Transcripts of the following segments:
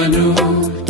Emmanuel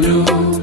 Manu.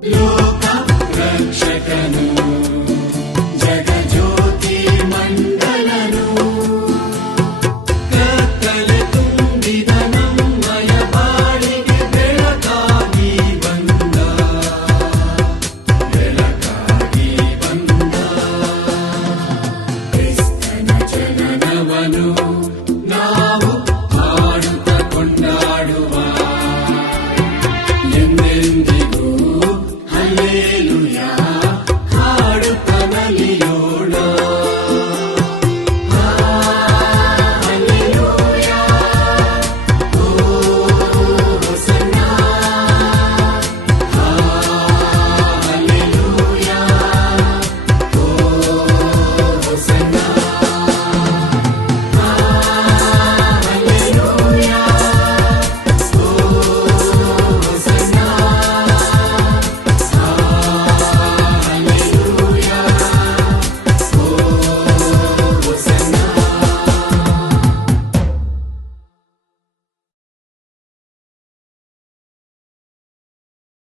Dios. Rosen.